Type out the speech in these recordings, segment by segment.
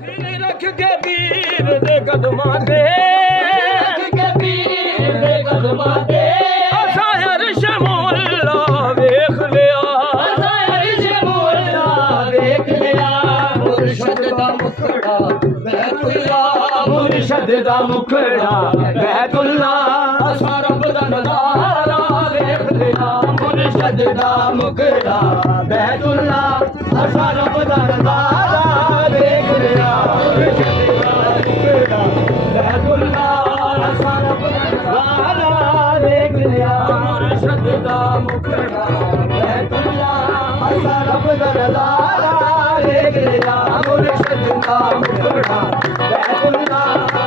रख के पीर दे कदमां ते रख के पीर दे कदमां ते असां अर्श मौला वेख लिया असां अर्श मौला वेख लिया मुर्शद दा मुखड़ा बैतुल्ला मुर्शद दा मुखड़ा बैतुल्ला असां रब दा नज़ारा वेख लिया मुर्शद दा मुखड़ा बैतुल्ला असां रब दा नज़ारा वेख लिया मुर्शद दा मुखड़ा बैतुल्ला असां रब दा नज़ारा वेख लिया मुर्शद दा मुखड़ा बैतुल्ला असां रब दा नज़ारा वेख लिया मुर्शद दा मुखड़ा बैतुल्ला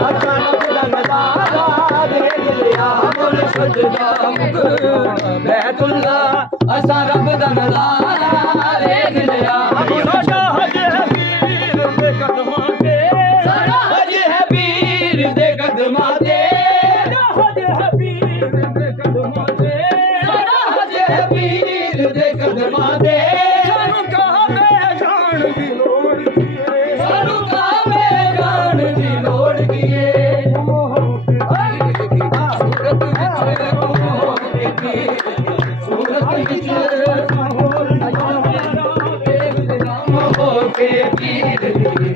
असां रब दा नज़ारा वेख लिया मुर्शद दा मुखड़ा बैतुल्ला असां रब दा नज़ारा वेख लिया साडा हज है पीर दे कदमां ते साडा हज है पीर दे कदमां ते साडा हज है पीर दे कदमां ते साडा हज है पीर दे कदमां ते सानू काबे जान दी लोड़ की सानू काबे जान दी लोड़ की सूरत विच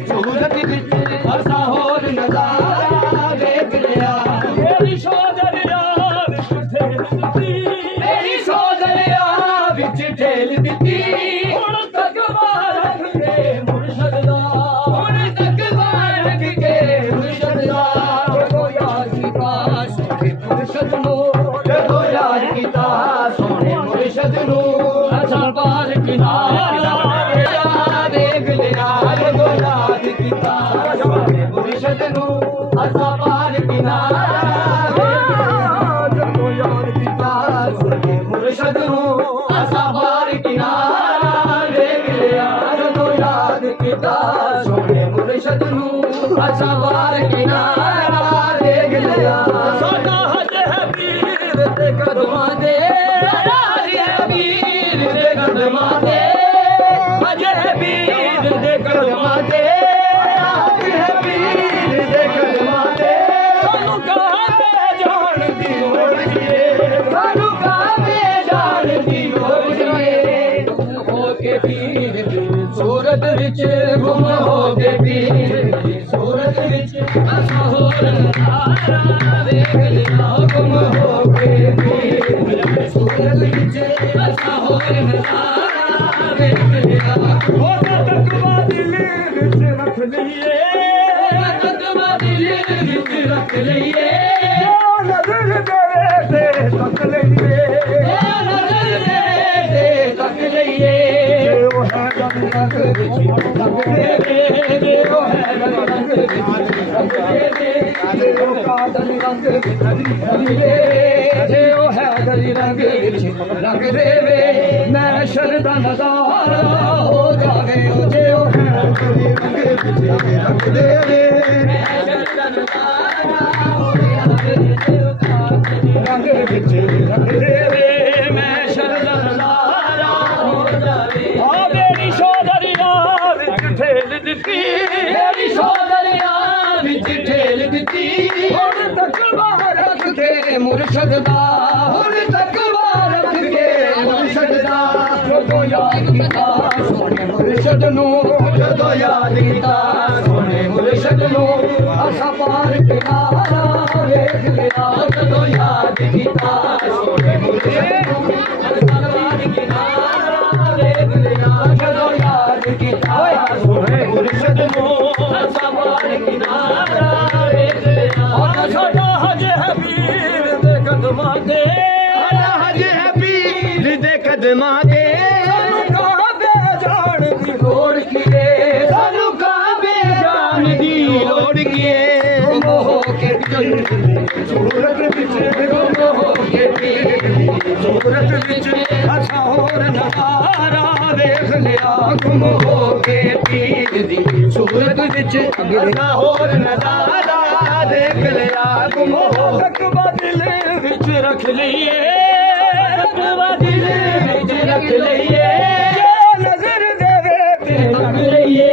सूरत विच असां होर नज़ारा वेख लिया मेरी सोदरिया विच ठेल दित्ती मेरी सोदरिया विच ठेल दित्ती हुण तक रख के मुर्शद दा हुण तक रख के मुर्शद दा जो याद कीता सोने मुर्शद नूं जो याद कीता सोने मुर्शद नूं असां पार किनारा देख लिया जो याद कीता सोने मुर्शद नूं असां पार किनारा जो याद कीता सोने मुर्शद नूं असां पार किनारा देख लिया जो याद कीता सोने मुर्शद नूं असां पार किनारा देख लिया साडा हज है पीर दे कदमां ते साडा हज है पीर दे कदमां ते हज है पीर दे कदमां ते हज है पीर दे कदमां ते सानू काबे जान दी लोड़ कीए सानू काबे जान दी लोड़ कीए हो के पीर दी सूरत विच गुम हो के पीर दी सूरत विच असां होर नज़ारा वेख लिया गुम हो के पीर दी सूरत विच असां होर नज़ारा वेख लिया ओ तकवा दिल विच रख लईए तकवा दिल विच रख लईए जो नज़र देवे ते तक लईए जो नज़र देवे ते तक लईए ओ है रंग रंग विच रख देवे ओ है रंग रंग विच रख देवे ओ कादल रंग विच रख देवे ओ है गली रंग विच रख देवे मैं शरदा नज़ारा हो जावे जे ओ है गली रंग विच रख देवे मैं शरदा नज़ारा हो जावे रंग विच रख देवे मैं शरदा नज़ारा हो जावे आ मेरी सोदरिया विच ठेल दित्ती मेरी सोदरिया विच ठेल दित्ती हुण तक रख के मुर्शद दा हुण तक रख के मुर्शद दा जो याद कीता सोने मुर्शद नूं जो याद कीता सोने मुर्शद नूं असां पार किनारा वेख लिया जो याद कीता सोने मुर्शद नूं असां पार किनारा वेख लिया जो याद कीता सोने मुर्शद नूं असां पार किनारा वेख लिया साडा हज है पीर दे कदमां ते साडा हज है पीर दे कदमां ते सानू काबे जान दी लोड़ कीए सानू काबे जान दी लोड़ कीए गुम हो के सूरत विच गुम हो के सूरत विच असां होर नज़ारा वेख लिया गुम हो के पीर दी सूरत विच असां होर नज़ारा देख लिया गुम हो तकवा दिल विच रख लईए तकवा दिल विच रख लईए जो नज़र देवे ते तक लईए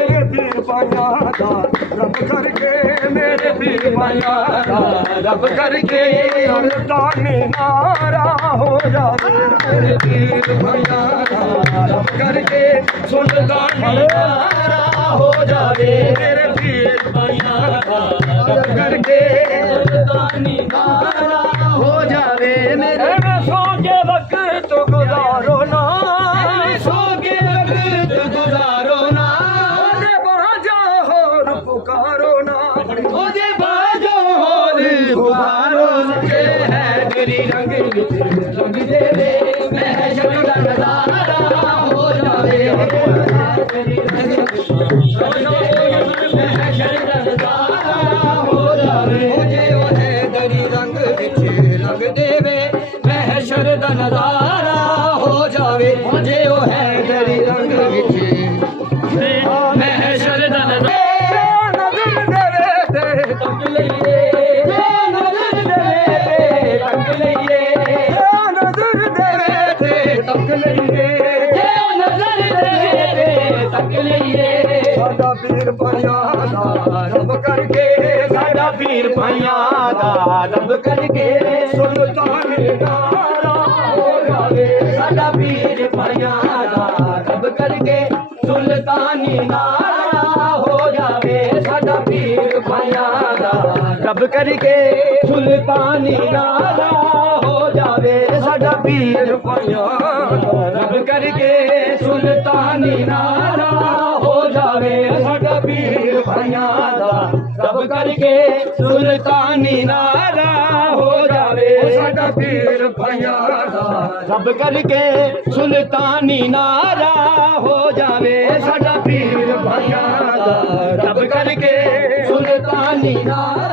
मेरे दिल पाया ਦਾ ਰੱਬ ਕਰਕੇ ਮੇਰੇ ਪੀਰ ਭਾਈਆਂ ਦਾ ਰੱਬ ਕਰਕੇ ਸੁਲਤਾਨੀ ਨਾਰਾ ਹੋ ਜਾਵੇ ਮੇਰੇ ਪੀਰ ਭਾਈਆਂ ਦਾ ਰੱਬ ਕਰਕੇ ਸੁਲਤਾਨੀ ਨਾਰਾ ਹੋ ਜਾਵੇ ਮੇਰੇ ਪੀਰ ਭਾਈਆਂ ਦਾ ਰੱਬ ਕਰਕੇ ਸੁਲਤਾਨੀ ਨਾਰਾ ਹੋ ਜਾਵੇ ਮੇਰੇ ਸੋ ਕੇ ਵਕਤ ਗੁਜ਼ਾਰੋ ਨਾ ਸੋ ਕੇ ਵਕਤ ਗੁਜ਼ਾਰੋ ਨਾ ਉਹਦੇ ਬਾਜੋ ਹੋਰ ਪੁਕਾਰੋ ਨਾ ਉਹਦੇ ਬਾਜੋ ਹੋਰ ਪੁਕਾਰੋ ਕੇ ਹੈ ਤੇਰੀ ਰੰਗ ਵਿੱਚ ਰੰਗ ਦੇਵੇ ਮਹਿਸ਼ਰ ਦਾ ਨਜ਼ਾਰਾ ਹੋ ਜਾਵੇ ਤੇਰੀ ਰੰਗ ਵਿੱਚ ਮਹਿਸ਼ਰ ਦਾ ਨਜ਼ਾਰਾ ਹੋ ਜਾਵੇ ਜੇ ਉਹ ਹੈ ਤੇਰੀ ਰੰਗ ਵਿੱਚ ਰੰਗ ਦੇਵੇ ਮਹਿਸ਼ਰ ਦਾ ਨਜ਼ਾਰਾ ਹੋ ਜਾਵੇ ਜੇ ਉਹ ਹੈ ਤੇਰੀ ਰੰਗ ਵਿੱਚ ਮਹਿਸ਼ਰ ਦਾ ਨਜ਼ਾਰਾ ਨਜ਼ਰ ਦੇਵੇ ਤੇ ਤੱਕ ਲਈਏ ਨਜ਼ਰ ਦੇਵੇ ਤੇ ਤੱਕ ਲਈਏ ਨਜ਼ਰ ਦੇਵੇ ਤੇ ਤੱਕ ਲਈਏ ਨਜ਼ਰ ਦੇਵੇ ਤੇ ਤੱਕ ਲਈਏ ਸਾਡਾ ਪੀਰ ਭਾਈਆਂ ਦਾ ਰੱਬ ਕਰਕੇ ਸਾਡਾ ਪੀਰ ਭਾਈਆਂ ਦਾ ਰੱਬ ਕਰਕੇ ਸੁਲਤਾਨੀ ਨਾਰਾ ਹੋ ਜਾਵੇ ਸਾਡਾ ਪੀਰ ਭਾਈਆਂ ਦਾ ਰੱਬ ਕਰਕੇ ਸੁਲਤਾਨੀ ਨਾਰਾ ਹੋ ਜਾਵੇ ਸਾਡਾ ਪੀਰ ਭਾਈਆਂ ਦਾ ਰੱਬ ਕਰਕੇ ਸੁਲਤਾਨੀ ਨਾਰਾ ਹੋ ਜਾਵੇ ਸਾਡਾ ਪੀਰ ਭਾਈਆਂ ਦਾ ਰੱਬ ਕਰਕੇ ਸੁਲਤਾਨੀ ਨਾਰਾ ਹੋ ਜਾਵੇ ਸਾਡਾ ਪੀਰ ਭਾਈਆਂ ਦਾ ਰੱਬ ਕਰਕੇ ਸੁਲਤਾਨੀ ਨਾਰਾ ਹੋ ਜਾਵੇ ਸਾਡਾ ਪੀਰ ਭਾਈਆਂ ਦਾ ਰੱਬ ਕਰਕੇ ਸੁਲਤਾਨੀ ਨਾਰਾ ਹੋ ਜਾਵੇ ਸਾਡਾ ਪੀਰ ਭਾਈਆਂ ਦਾ ਰੱਬ ਕਰਕੇ ਸੁਲਤਾਨੀ ਨਾਰਾ